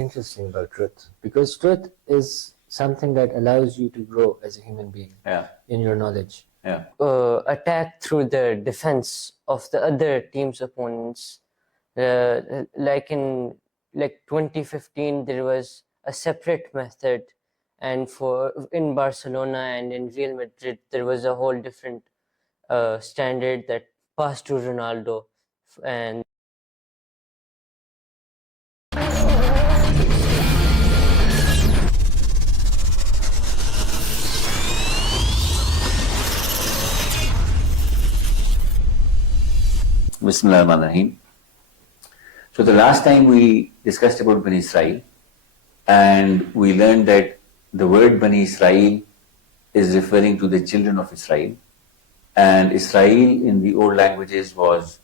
Interesting about truth, because truth is something that allows you to grow as a human being in your knowledge. Attack through the defense of the other team's opponents. Like in 2015, there was a separate method, and in Barcelona and in Real Madrid, there was a whole different standard that passed to Ronaldo. And Bismillah ar-Rahman ar-Rahim. So the last time we discussed about Bani Israel, and we learned that the word Bani Israel is referring to the children of Israel, and Israel in the old languages was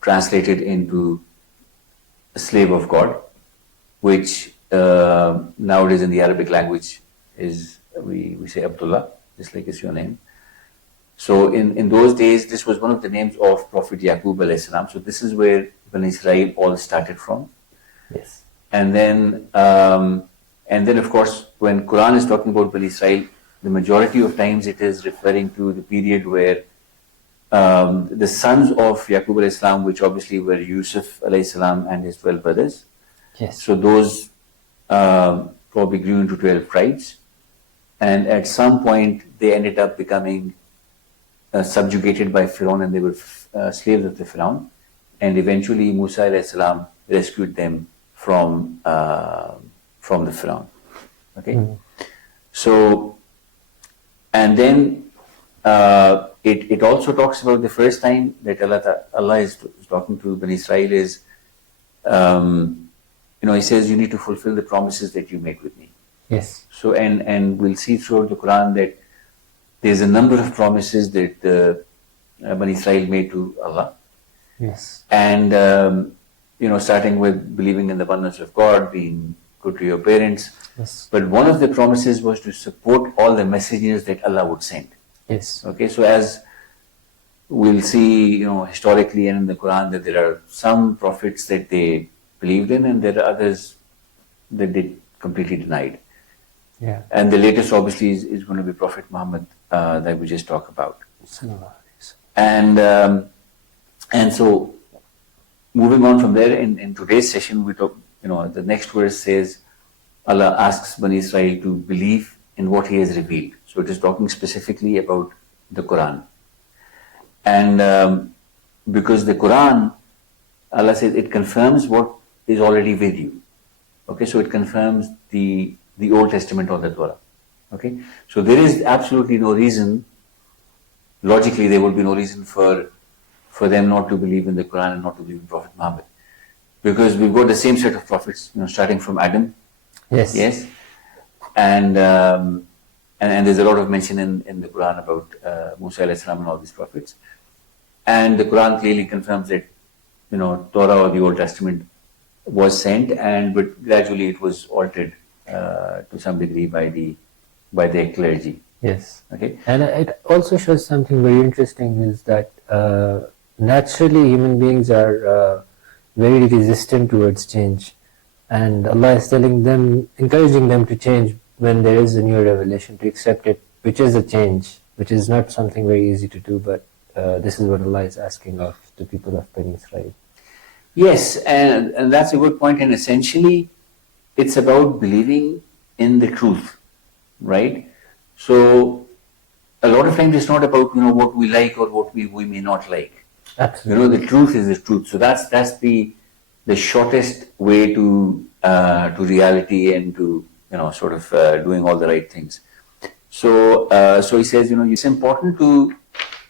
translated into a slave of God, which nowadays in the Arabic language is, we say Abdullah, just like it's your name. So in those days, this was one of the names of Prophet Yaqub alayhi salam. So this is where Bani Israel all started from. Yes. And then of course, when Quran is talking about Bani Israel, the majority of times it is referring to the period where the sons of Yaqub alayhi salam, which obviously were Yusuf alayhi salam and his 12 brothers. Yes. So those probably grew into 12 tribes. And at some point, they ended up becoming subjugated by Pharaoh, and they were slaves of the Pharaoh. And eventually Musa alayhi salam rescued them from the Pharaoh. Okay? So, and then it also talks about the first time that Allah is talking to Bani Israel is, He says, you need to fulfill the promises that you make with me. Yes. So, and we'll see throughout the Quran that there's a number of promises that Bani Israel made to Allah. Yes. And, starting with believing in the oneness of God, being good to your parents. Yes. But one of the promises was to support all the messengers that Allah would send. Yes. Okay, so as we'll see, historically and in the Quran, that there are some prophets that they believed in, and there are others that they completely denied. Yeah. And the latest, obviously, is going to be Prophet Muhammad that we just talked about. And so, moving on from there, in today's session, we talk. The next verse says, Allah asks Bani Israel to believe in what He has revealed. So it is talking specifically about the Quran. And because the Quran, Allah says, it confirms what is already with you. Okay, so it confirms the Old Testament or the Torah. Okay, so there is absolutely no reason, logically there would be no reason for them not to believe in the Quran and not to believe in Prophet Muhammad. Because we've got the same set of prophets, starting from Adam. Yes. Yes. And there's a lot of mention in the Quran about Musa alayhi salam and all these prophets. And the Quran clearly confirms that, Torah or the Old Testament was sent, but gradually it was altered to some degree by the clergy. Yes. Okay. And it also shows something very interesting, is that naturally human beings are very resistant towards change, and Allah is encouraging them to change when there is a new revelation, to accept it, which is a change, which is not something very easy to do, but this is what Allah is asking of the people of Bani Israel. Yes, and that's a good point. And essentially, it's about believing in the truth, right? So, a lot of times it's not about what we like or what we may not like. Absolutely. The truth is the truth. So that's the shortest way to reality and to sort of doing all the right things. So he says, it's important to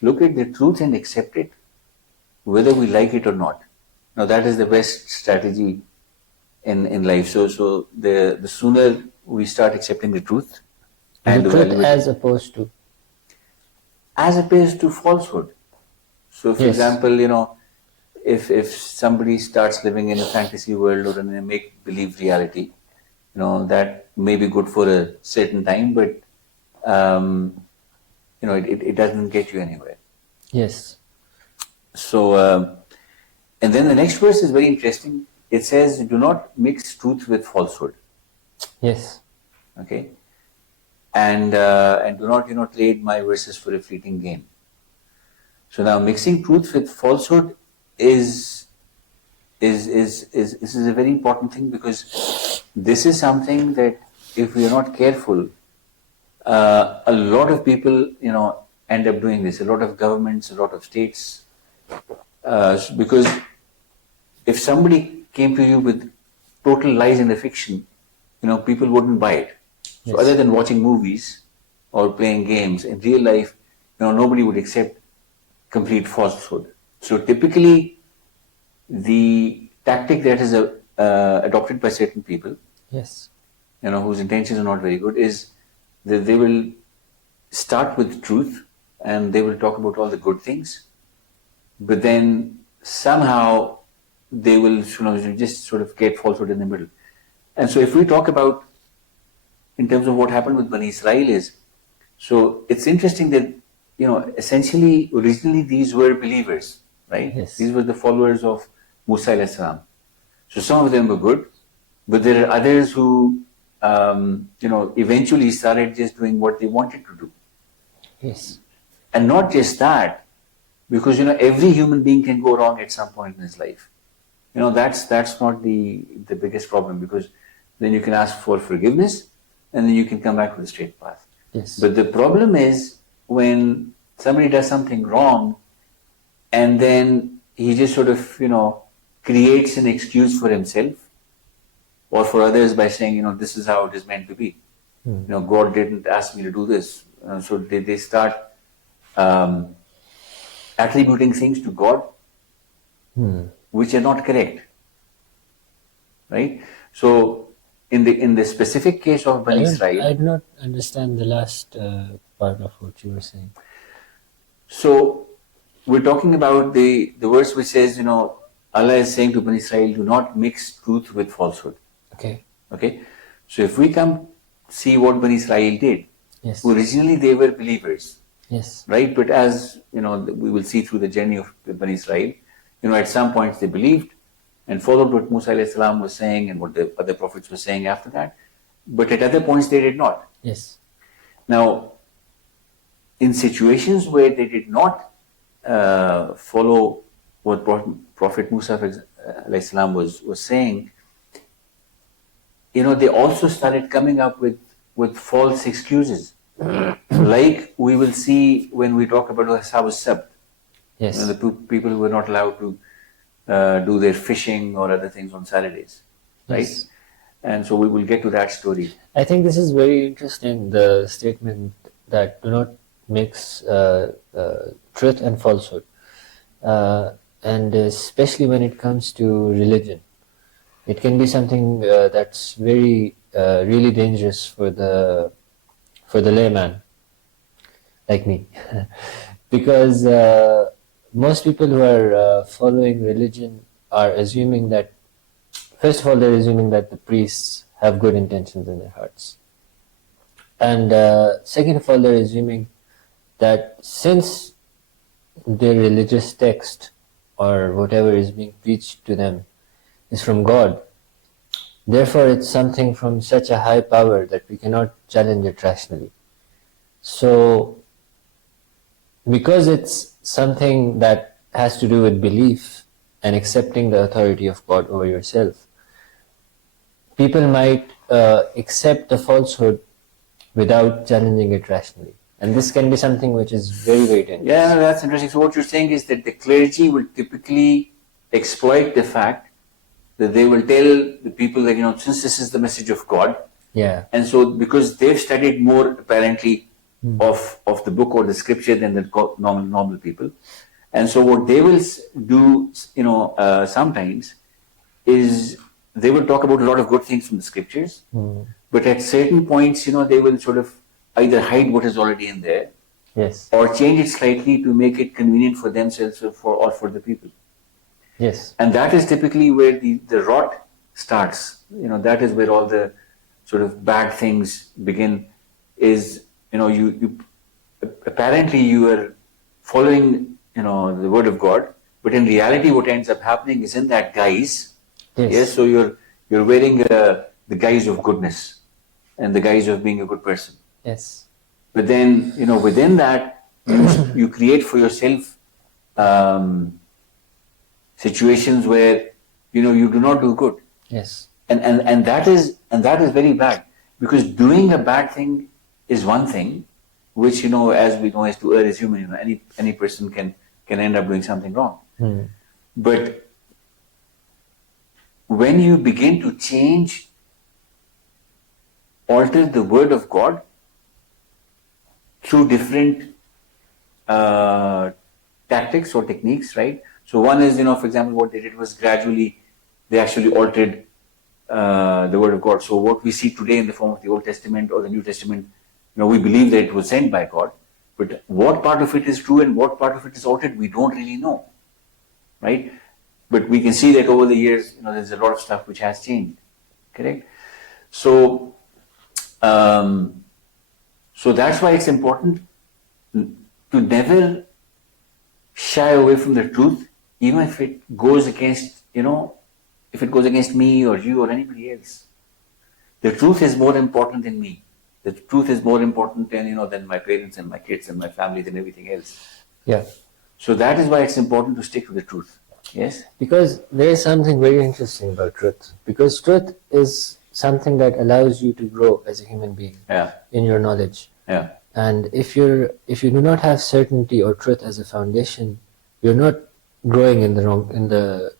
look at the truth and accept it, whether we like it or not. Now that is the best strategy in life. So the sooner we start accepting the truth, and the truth as opposed to falsehood. So, for example, if somebody starts living in a fantasy world or in a make-believe reality, that may be good for a certain time, but it doesn't get you anywhere. Yes. So, and then the next verse is very interesting. it says, do not mix truth with falsehood. Yes. Okay. And do not, trade my verses for a fleeting gain. So now mixing truth with falsehood is a very important thing, because this is something that if we are not careful, a lot of people, end up doing this. A lot of governments, a lot of states, because if somebody came to you with total lies and a fiction, people wouldn't buy it. So Yes. other than watching movies or playing games, in real life, nobody would accept complete falsehood. So typically, the tactic that is adopted by certain people, Yes. whose intentions are not very good, is that they will start with truth and they will talk about all the good things, but then somehow they will just sort of get falsehood in the middle. And so if we talk about in terms of what happened with Bani Israel is, so it's interesting that, essentially originally these were believers, right? Yes. These were the followers of Musa alayhi salam. So some of them were good, but there are others who, eventually started just doing what they wanted to do. Yes. And not just that, because, every human being can go wrong at some point in his life. That's not the biggest problem, because then you can ask for forgiveness and then you can come back to the straight path. Yes. But the problem is when somebody does something wrong and then he just sort of, creates an excuse for himself or for others by saying, this is how it is meant to be. God didn't ask me to do this. So they start attributing things to God which are not correct. Right? So in the specific case of Bani Israel, I do not understand the last part of what you were saying. So we're talking about the verse which says, Allah is saying to Bani Israel, do not mix truth with falsehood. Okay. Okay. So if we come see what Bani Israel did, Yes. originally they were believers, Yes. right? But as we will see through the journey of Bani Israel, at some points they believed and followed what Musa alayhi salam was saying and what the other prophets were saying after that. But at other points they did not. Yes. Now, in situations where they did not follow what Prophet Musa alayhi salam was saying, they also started coming up with false excuses. Like we will see when we talk about Ashab al-Sabt. Yes. The people who were not allowed to do their fishing or other things on Saturdays. Right? Yes. And so we will get to that story. I think this is very interesting, the statement that do not mix truth and falsehood. And especially when it comes to religion. It can be something that's very, really dangerous for the layman, like me. Because most people who are following religion are assuming that, first of all, they're assuming that the priests have good intentions in their hearts. And second of all, they're assuming that since their religious text or whatever is being preached to them is from God, therefore it's something from such a high power that we cannot challenge it rationally. So, because it's something that has to do with belief and accepting the authority of God over yourself, people might accept the falsehood without challenging it rationally. And this can be something which is very, very dangerous. Yeah, that's interesting. So what you're saying is that the clergy will typically exploit the fact that they will tell the people that, since this is the message of God, Yeah. and so because they've studied more apparently of the book or the scripture than the normal people, and so what they will do, sometimes is they will talk about a lot of good things from the scriptures, but at certain points, they will sort of either hide what is already in there, Yes. or change it slightly to make it convenient for themselves or for the people. Yes. And that is typically where the rot starts. That is where all the sort of bad things begin. Is you apparently you are following the word of God, but in reality, what ends up happening is in that guise, Yes, so you're wearing the guise of goodness and the guise of being a good person. Yes. But then, within that, you create for yourself situations where, you do not do good. Yes. And that is very bad, because doing a bad thing is one thing, which, as we know, as to err is human. Any person can end up doing something wrong. But when you begin to alter the word of God through different tactics or techniques, right? So one is, for example, what they did was gradually they actually altered the word of God. So what we see today in the form of the Old Testament or the New Testament, we believe that it was sent by God. But what part of it is true and what part of it is altered, we don't really know, right? But we can see that over the years, there's a lot of stuff which has changed, correct? So, so that's why it's important to never shy away from the truth, even if it goes against, if it goes against me or you or anybody else. The truth is more important than me. The truth is more important than, than my parents and my kids and my family than everything else. Yeah. So that is why it's important to stick to the truth. Yes? Because there is something very interesting about truth. Because truth is something that allows you to grow as a human being in your knowledge. Yeah. And if you do not have certainty or truth as a foundation, you're not growing in the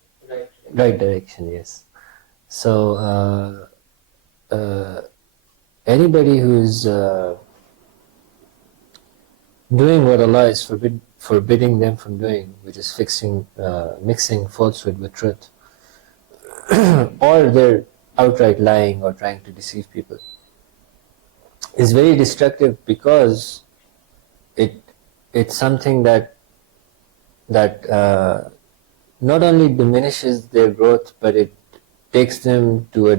right direction. Yes. So anybody who's doing what Allah is forbidding them from doing, which is mixing falsehood with truth, or they're outright lying or trying to deceive people, is very destructive, because it's something that not only diminishes their growth, but it takes them to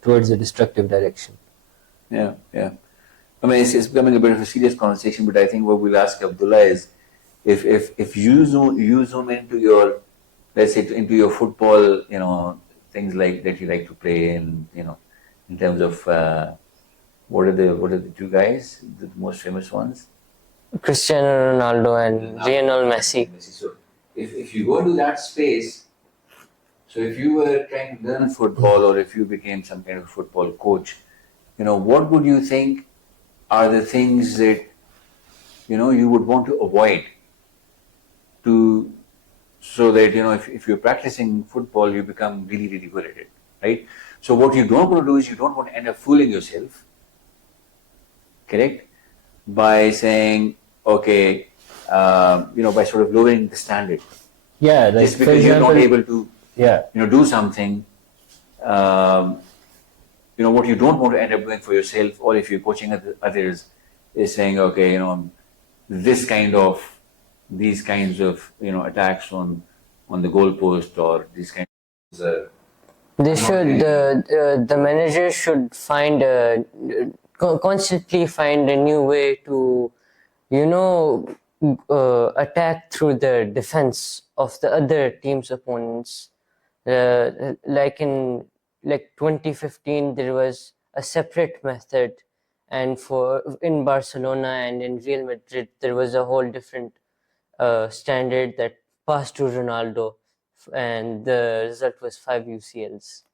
towards a destructive direction. Yeah. I mean, it's becoming a bit of a serious conversation, but I think what we'll ask Abdullah is, if you zoom into your, let's say, into your football, things like that you like to play, and in terms of what are the two guys, the most famous ones? Cristiano Ronaldo and Lionel Messi. So if you go to that space, so if you were trying to learn football, or if you became some kind of football coach, what would you think are the things that you would want to avoid, so that if you're practicing football, you become really, really good at it, right? So what you don't want to do is, you don't want to end up fooling yourself, correct? By saying, okay, by sort of lowering the standard. Yeah, like, just because you're not able to, do something. What you don't want to end up doing for yourself, or if you're coaching others, is saying, okay, these kinds of attacks on the goalpost, or these kinds of the manager should constantly find a new way to attack through the defense of the other team's opponents. Like in 2015, there was a separate method, and in Barcelona and in Real Madrid, there was a whole different standard that passed to Ronaldo, and the result was 5 UCLs.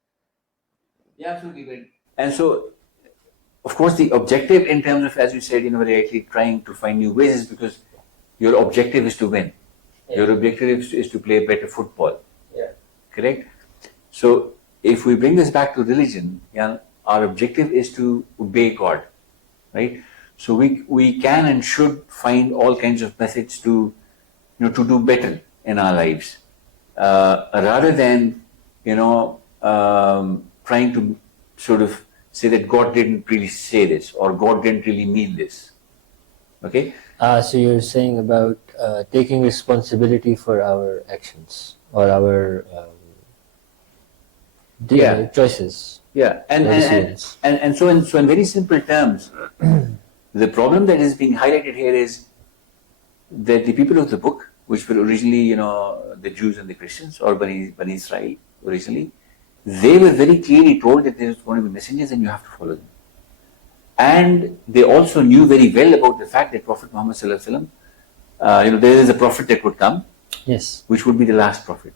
Yeah, absolutely right. And so, of course, the objective, in terms of, as you said, rightly, trying to find new ways, is because your objective is to win. Yeah. Your objective is to play better football. Yeah. Correct? So, if we bring this back to religion, our objective is to obey God, right? So we can and should find all kinds of methods to do better in our lives, rather than trying to sort of say that God didn't really say this, or God didn't really mean this. Okay? So you're saying about taking responsibility for our actions, or our choices. Yeah, and so in very simple terms, the problem that is being highlighted here is that the people of the book, which were originally the Jews and the Christians, or Bani Israel, originally, they were very clearly told that there is going to be messengers and you have to follow them. And they also knew very well about the fact that Prophet Muhammad sallallahu alaihi wasallam, there is a prophet that would come, Yes. which would be the last prophet.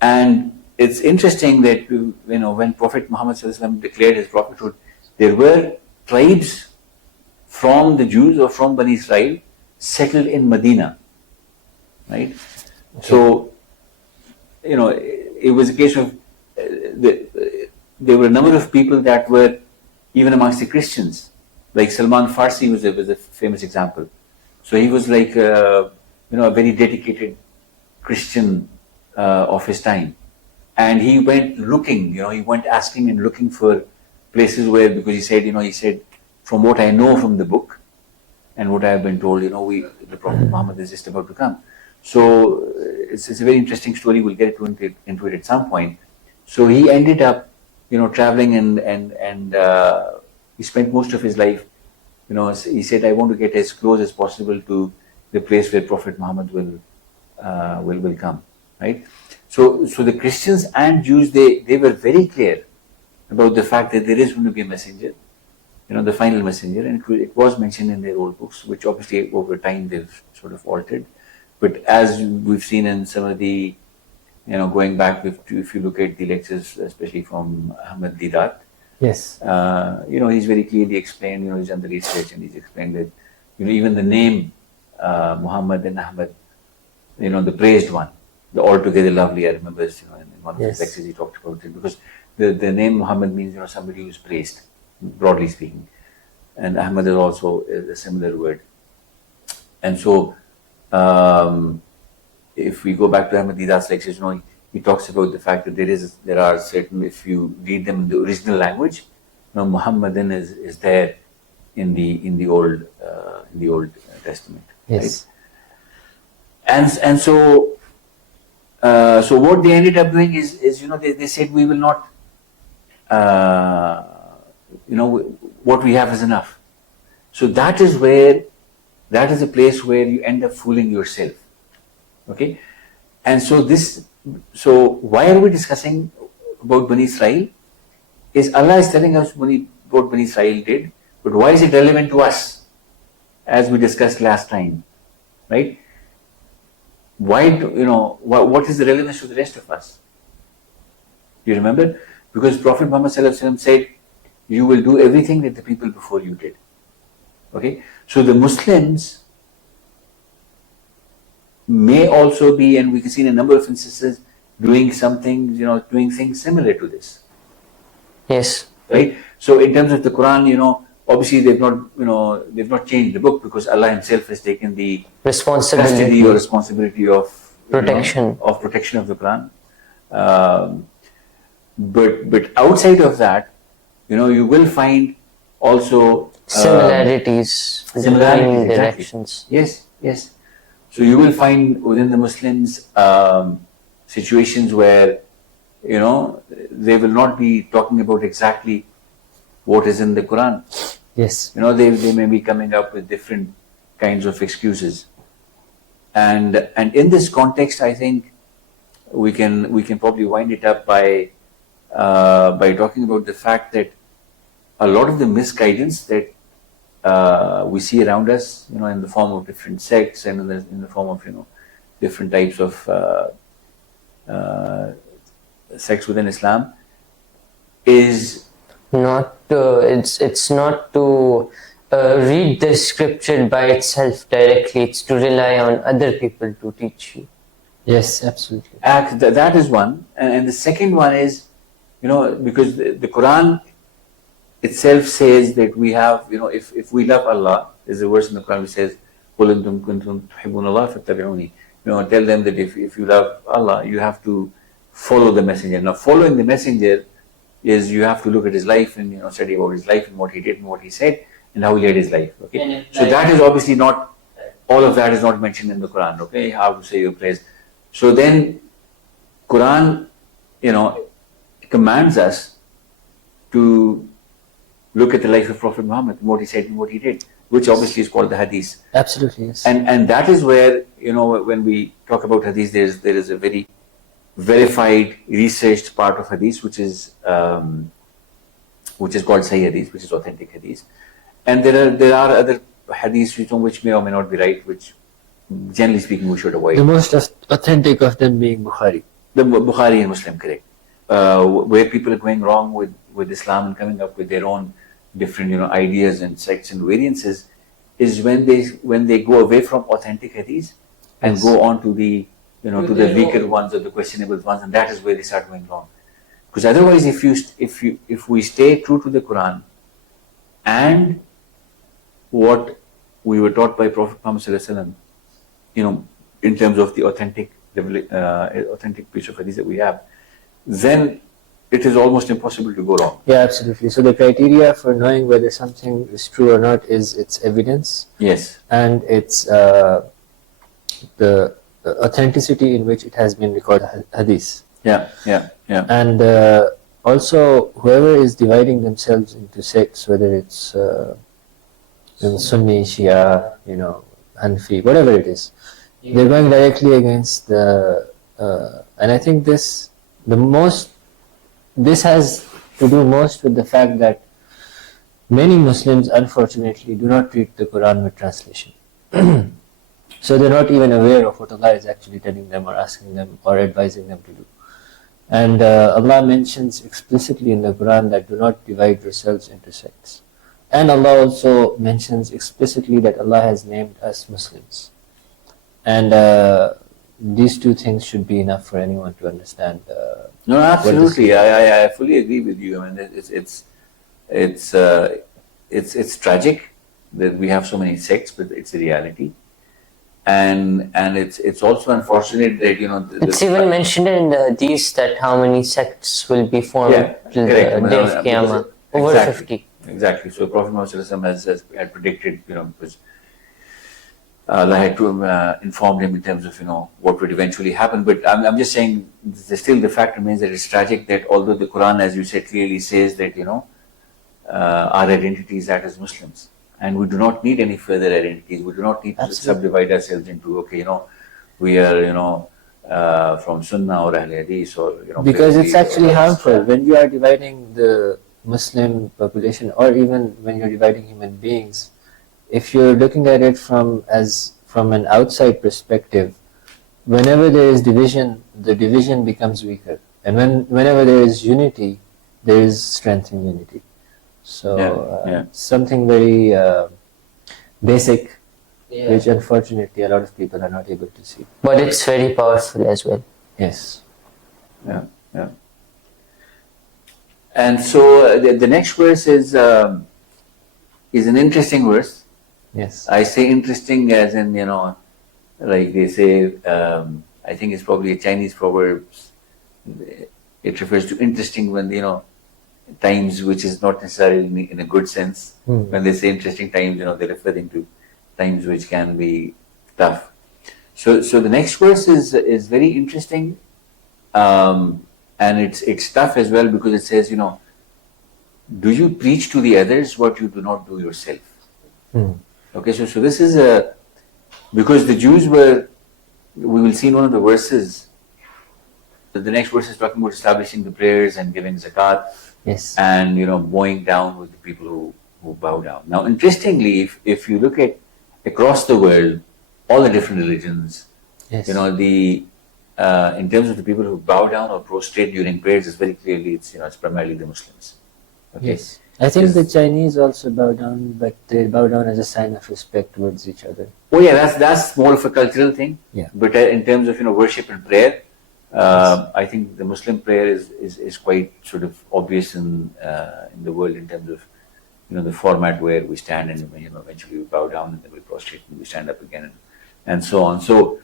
And it's interesting that when Prophet Muhammad sallallahu alaihi wasallam declared his prophethood, there were tribes from the Jews or from Bani Israel settled in Medina, right? Okay. So, it was a case of there were a number of people that were even amongst the Christians, like Salman Farsi was a famous example. So he was like a very dedicated Christian of his time, and he went looking, he went asking and looking for places where, because he said, from what I know from the book and what I have been told, the Prophet Muhammad is just about to come. So it's a very interesting story. We'll get into it at some point. So he ended up, traveling and he spent most of his life, he said, I want to get as close as possible to the place where Prophet Muhammad will come, right? So the Christians and Jews, they were very clear about the fact that there is going to be a messenger, the final messenger, and it was mentioned in their old books, which obviously over time they've sort of altered. But as we've seen in some of the, going back, if you look at the lectures, especially from Ahmed Didat, yes, he's very clearly explained, he's done the research and he's explained that, even the name Muhammad and Ahmed, the praised one, the altogether lovely, I remember, in one of his lectures he talked about it, because the name Muhammad means, somebody who is praised, broadly speaking. And Ahmad is also a similar word. And so, if we go back to Ahmad Didat's lectures, he talks about the fact that there are certain, if you read them in the original language, Muhammadan is there in the Old Testament. Yes. Right? And so what they ended up doing is they said, we will not, what we have is enough. So that is a place where you end up fooling yourself. Okay? And so why are we discussing about Bani Israel? Is Allah is telling us what Bani Israel did, but why is it relevant to us? As we discussed last time, right? Why, what is the relevance to the rest of us? You remember? Because Prophet Muhammad said, you will do everything that the people before you did. Okay? So the Muslims may also be, and we can see in a number of instances, doing something, doing things similar to this. Yes. Right? So in terms of the Quran, obviously they've not changed the book, because Allah Himself has taken the responsibility of protection of the Quran. But outside of that, you will find also similarities between directions. Yes. So you will find within the Muslims situations where they will not be talking about exactly what is in the Quran. Yes. They may be coming up with different kinds of excuses. And in this context, I think we can probably wind it up by talking about the fact that a lot of the misguidance that we see around us, in the form of different sects and in the form of different types of sects within Islam, is not it's not to read the scripture by itself directly. It's to rely on other people to teach you. Yes, absolutely. That is one, and the second one is, because the Quran itself says that we have, if we love Allah, there's a verse in the Quran which says, قُلْ إِن كُنتُمْ تُحِبُّونَ اللَّهَ فَاتَّبِعُونِي. Tell them that if you love Allah, you have to follow the messenger. Now, following the messenger is you have to look at his life and study about his life and what he did and what he said and how he led his life. Okay, so that is obviously not, all of that is not mentioned in the Quran. Okay, how to say your prayers. So then, Quran, commands us to look at the life of Prophet Muhammad, what he said and what he did, which obviously is called the Hadith. Absolutely, yes. And that is where, when we talk about Hadith, there is a very verified, researched part of hadith, which is called Sahih hadith, which is authentic hadith. And there are other hadiths which may or may not be right, which generally speaking we should avoid. The most authentic of them being Bukhari. The Bukhari and Muslim, correct. Where people are going wrong with Islam and coming up with their own different ideas and sects and variances is when they go away from authentic hadith and Yes. go on to the to the weaker ones or the questionable ones, and that is where they start going wrong. Because otherwise, if we stay true to the Quran and what we were taught by Prophet Muhammad sallallahu alaihi wasallam, in terms of the authentic piece of hadith that we have, then it is almost impossible to go wrong. Yeah, absolutely. So the criteria for knowing whether something is true or not is its evidence Yes. and its the authenticity in which it has been recorded, hadith. Yeah. And also, whoever is dividing themselves into sects, whether it's Sunni, Shia, Hanfi, whatever it is, they're going directly against and I think this has to do most with the fact that many Muslims, unfortunately, do not read the Quran with translation. So they're not even aware of what Allah is actually telling them or asking them or advising them to do. And Allah mentions explicitly in the Quran that do not divide yourselves into sects. And Allah also mentions explicitly that Allah has named us Muslims. And these two things should be enough for anyone to understand. No, absolutely. I fully agree with you. I mean, it's tragic that we have so many sects, but it's a reality. And it's also unfortunate that It's even mentioned in the hadith that how many sects will be formed till the day of Qiyamah. Over 50. Exactly. So Prophet Muhammad had predicted, because Allah had to inform him in terms of what would eventually happen. But I'm just saying, still the fact remains that it's tragic that although the Quran, as you said, clearly says that our identity is that as Muslims. And we do not need any further identities. We do not need to subdivide ourselves into, we are, from Sunnah or Ahl Hadith or, because it's actually harmful when you are dividing the Muslim population, or even when you're dividing human beings. If you're looking at it from an outside perspective, whenever there is division, the division becomes weaker. And whenever there is unity, there is strength in unity. So something very basic, which unfortunately a lot of people are not able to see. But it's very powerful as well. Yes. Yeah. And so the next verse is an interesting verse. Yes. I say interesting as in, like they say, I think it's probably a Chinese proverb. It refers to interesting when, times which is not necessarily in a good sense. When they say interesting times, they're referring to times which can be tough. So the next verse is very interesting, and it's tough as well because it says, do you preach to the others what you do not do yourself? Okay, so this is because the Jews we will see in one of the verses. The next verse is talking about establishing the prayers and giving zakat. Yes. And bowing down with the people who bow down. Now, interestingly, if you look at across the world, all the different religions, Yes. in terms of the people who bow down or prostrate during prayers, is very clearly it's primarily the Muslims. Okay? Yes. I think the Chinese also bow down, but they bow down as a sign of respect towards each other. Oh yeah, that's more of a cultural thing. Yeah. But in terms of worship and prayer, I think the Muslim prayer is quite sort of obvious in the world in terms of the format where we stand and eventually we bow down and then we prostrate and we stand up again and so on. So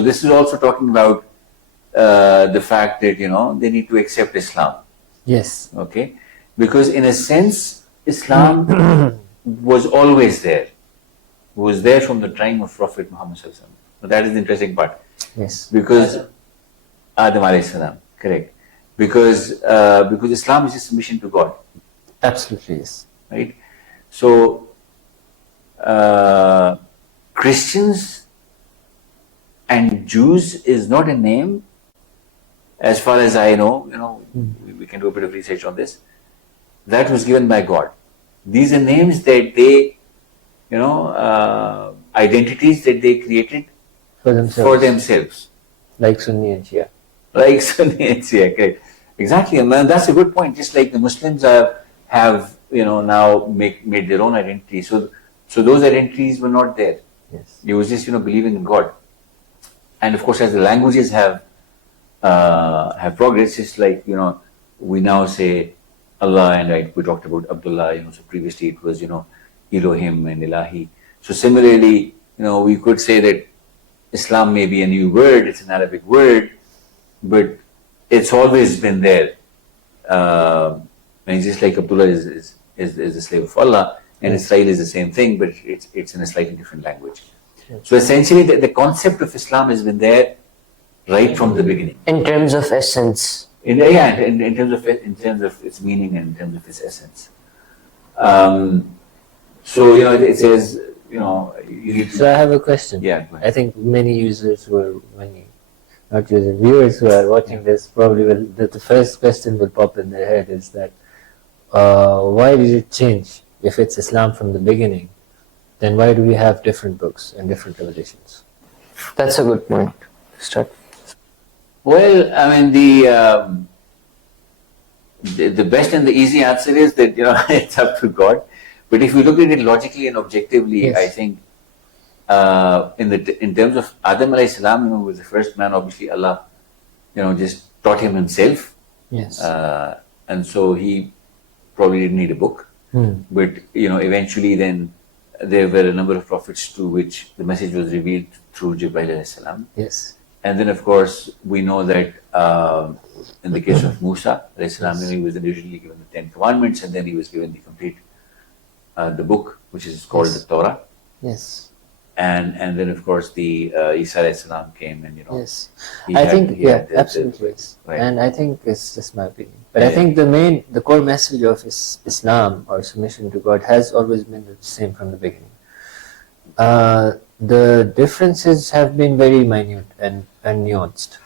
this is also talking about the fact that they need to accept Islam. Yes. Okay, because in a sense Islam was always there. Was there from the time of Prophet Muhammad sallallahu alaihi wasallam. So that is the interesting part. Yes. Because Adam alayhi salam, correct. Because Islam is a submission to God. Absolutely, yes. Right? So Christians And Jews is not a name, as far as I know, we can do a bit of research on this, that was given by God. These are names that they, identities that they created for themselves. Like Sunni and Shia. Like Sunni and Shia, correct. Exactly, and that's a good point. Just like the Muslims have now made their own identity. So those identities were not there. Yes. It was just believing in God. And of course, as the languages have progressed, it's like we now say Allah, and we talked about Abdullah. So previously it was Elohim and Ilahi. So similarly, we could say that Islam may be a new word, it's an Arabic word, but it's always been there. And just like Abdullah is a slave of Allah, and Israel is the same thing, but it's in a slightly different language. So essentially, the concept of Islam has been there right from the beginning. In terms of essence. In terms of its meaning and in terms of its essence. So it says So I have a question. Yeah, go ahead. I think many viewers who are watching this probably will. The first question will pop in their head is that why did it change? If it's Islam from the beginning, then why do we have different books and different revelations? That's a good point. Start. Well, I mean the best and the easy answer is that it's up to God. But if we look at it logically and objectively, Yes. I think in terms of Adam alayhi salam, who was the first man, obviously Allah, just taught him himself. Yes. And so he probably didn't need a book. But eventually then there were a number of prophets to which the message was revealed through Jibreel alayhi salam. Yes. And then of course we know that in the case of Musa alayhi salam, he was originally given the 10 Commandments, and then he was given the complete the book, which is called the Torah. Yes. And then of course the Isa alayhi salam came, and Yes. he I had- think he had the- absolutely. right. And I think it's just my opinion. But I think the core message of Islam or submission to God has always been the same from the beginning. The differences have been very minute and nuanced.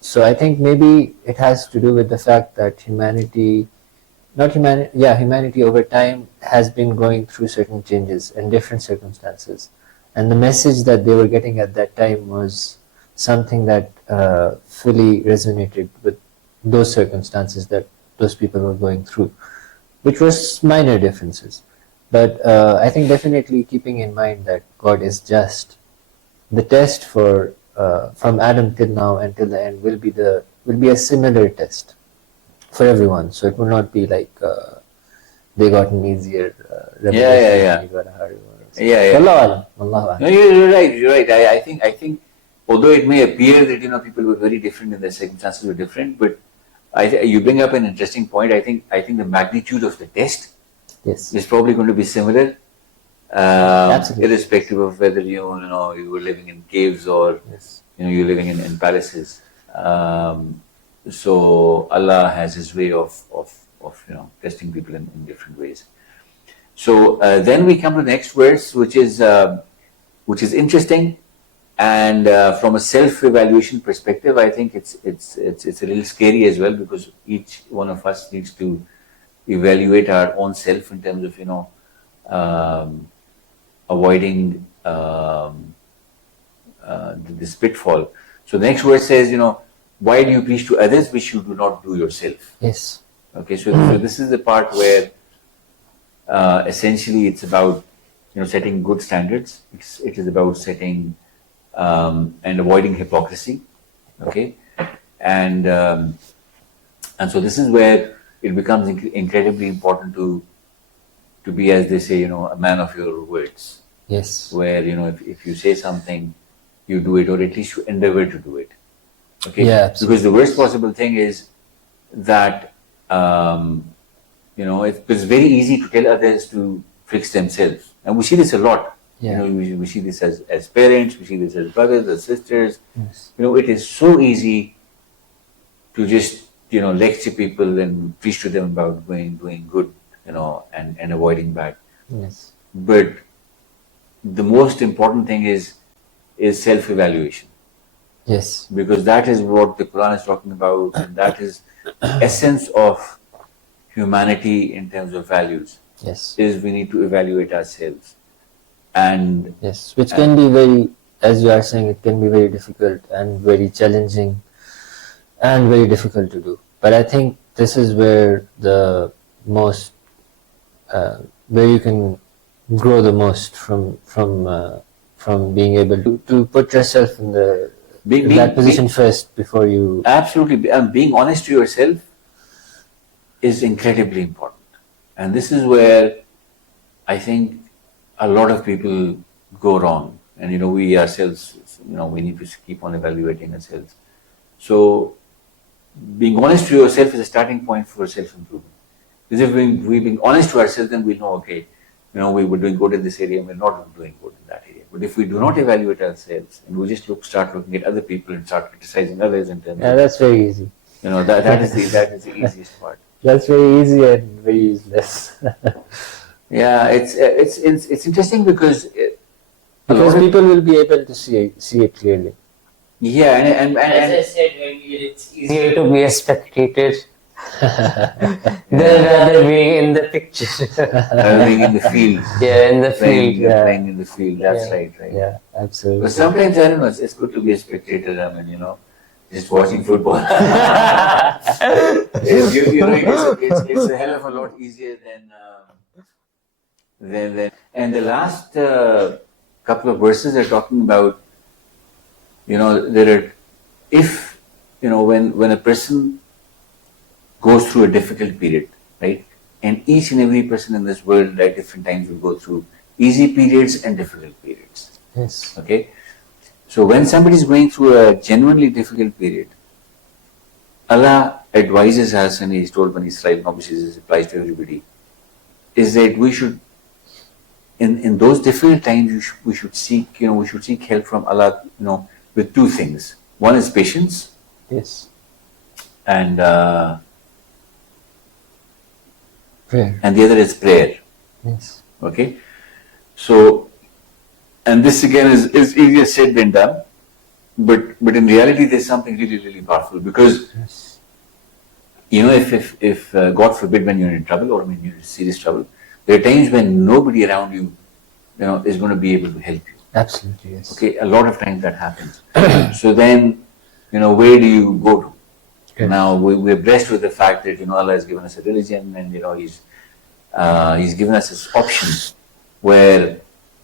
So I think maybe it has to do with the fact that humanity over time has been going through certain changes and different circumstances. And the message that they were getting at that time was something that fully resonated with those circumstances that those people were going through, which was minor differences. But I think definitely keeping in mind that God is just, the test for from Adam till now and till the end will be a similar test for everyone. So it will not be like they got an easier revelation Yeah. and you got a harder one. Yeah. Wallahu alam, wallahu alam. No, you're right. You're right. I think, although it may appear that people were very different and their circumstances were different, but you bring up an interesting point. I think the magnitude of the test Yes. is probably going to be similar, Absolutely. irrespective of whether you were living in caves or Yes. you're living in palaces. So Allah has His way of testing people in different ways. So then we come to the next verse, which is interesting, and from a self-evaluation perspective, I think it's a little scary as well, because each one of us needs to evaluate our own self in terms of avoiding this pitfall. So the next verse says, why do you preach to others which you do not do yourself? Yes. Okay, so this is the part where essentially it's about setting good standards. It is about setting and avoiding hypocrisy. Okay, and so this is where it becomes incredibly important to be, as they say, a man of your words. Yes. Where if you say something, you do it, or at least you endeavor to do it. Okay. Yeah, absolutely. Because the worst possible thing is that it's very easy to tell others to fix themselves, and we see this a lot. Yeah. We see this as parents, we see this as brothers, as sisters. Yes. It is so easy to just lecture people and preach to them about doing good, and avoiding bad. Yes. But the most important thing is is self-evaluation. Yes. Because that is what the Quran is talking about, and that is essence of humanity in terms of values. Yes. Is we need to evaluate ourselves, and yes, which can be very, as you are saying, it can be very difficult and very challenging and very difficult to do. But I think this is where the most, where you can grow the most from being able to put yourself in the in that position first before you. Absolutely, being honest to yourself is incredibly important, and this is where I think a lot of people go wrong. And we ourselves, we need to keep on evaluating ourselves. So being honest to yourself is a starting point for self-improvement. Because if we're being honest to ourselves, then we know, okay, we were doing good in this area and we're not doing good in that area. But if we do not evaluate ourselves and we just start looking at other people and start criticizing others in terms of, that's very easy. That is the easiest part. That's very easy and very useless. Yeah, it's interesting because people will be able to see it clearly. Yeah, and as I said earlier, it's easier to be a spectator than rather being in the picture. Being in the field. Yeah, in the field. Playing in the field. That's right. Yeah, absolutely. But sometimes I don't know. It's good to be a spectator. I mean, just watching football. It's a hell of a lot easier than. And the last couple of verses are talking about, when a person goes through a difficult period, right? And each and every person in this world at different times will go through easy periods and difficult periods. Yes. Okay. So when somebody is going through a genuinely difficult period, Allah advises us, and He's told Bani Israel, and obviously this applies to everybody, is that we should, in those difficult times, we should seek help from Allah, with two things. One is patience. Yes. And prayer. And the other is prayer. Yes. Okay. So, and this again is easier said than done, but in reality there's something really, really powerful, because yes. If God forbid, when you're in trouble or when you're in serious trouble, there are times when nobody around you, is going to be able to help you. Absolutely, yes. Okay, a lot of times that happens. So then, where do you go to? Yes. Now we're blessed with the fact that Allah has given us a religion, and He's given us this option where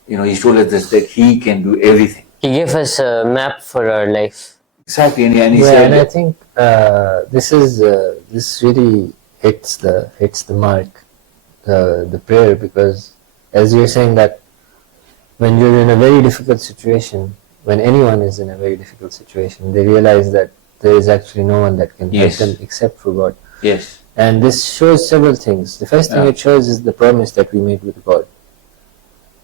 He's told us that He can do everything. He gave us a map for our life. Exactly, and He said. And I think this really hits the mark, the prayer, because as you're saying that when you're in a very difficult situation, when anyone is in a very difficult situation, they realize that there is actually no one that can help them except for God. Yes. And this shows several things. The first thing it shows is the promise that we made with God.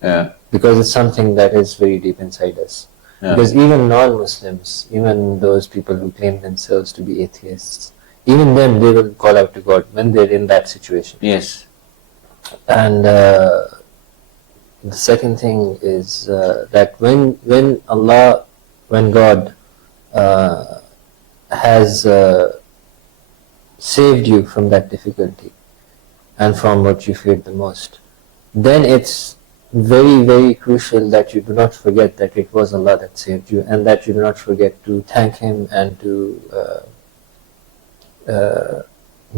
Yeah. Because it's something that is very deep inside us. Yeah. Because even non-Muslims, even those people who claim themselves to be atheists, even them, they will call out to God when they're in that situation. Yes. And the second thing is that when God has saved you from that difficulty and from what you feared the most, then it's very, very crucial that you do not forget that it was Allah that saved you, and that you do not forget to thank Him and to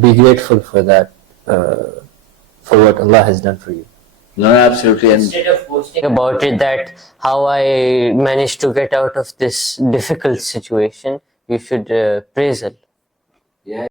be grateful for that, for what Allah has done for you. No, absolutely. Instead of boasting about it, that how I managed to get out of this difficult situation, you should praise Allah.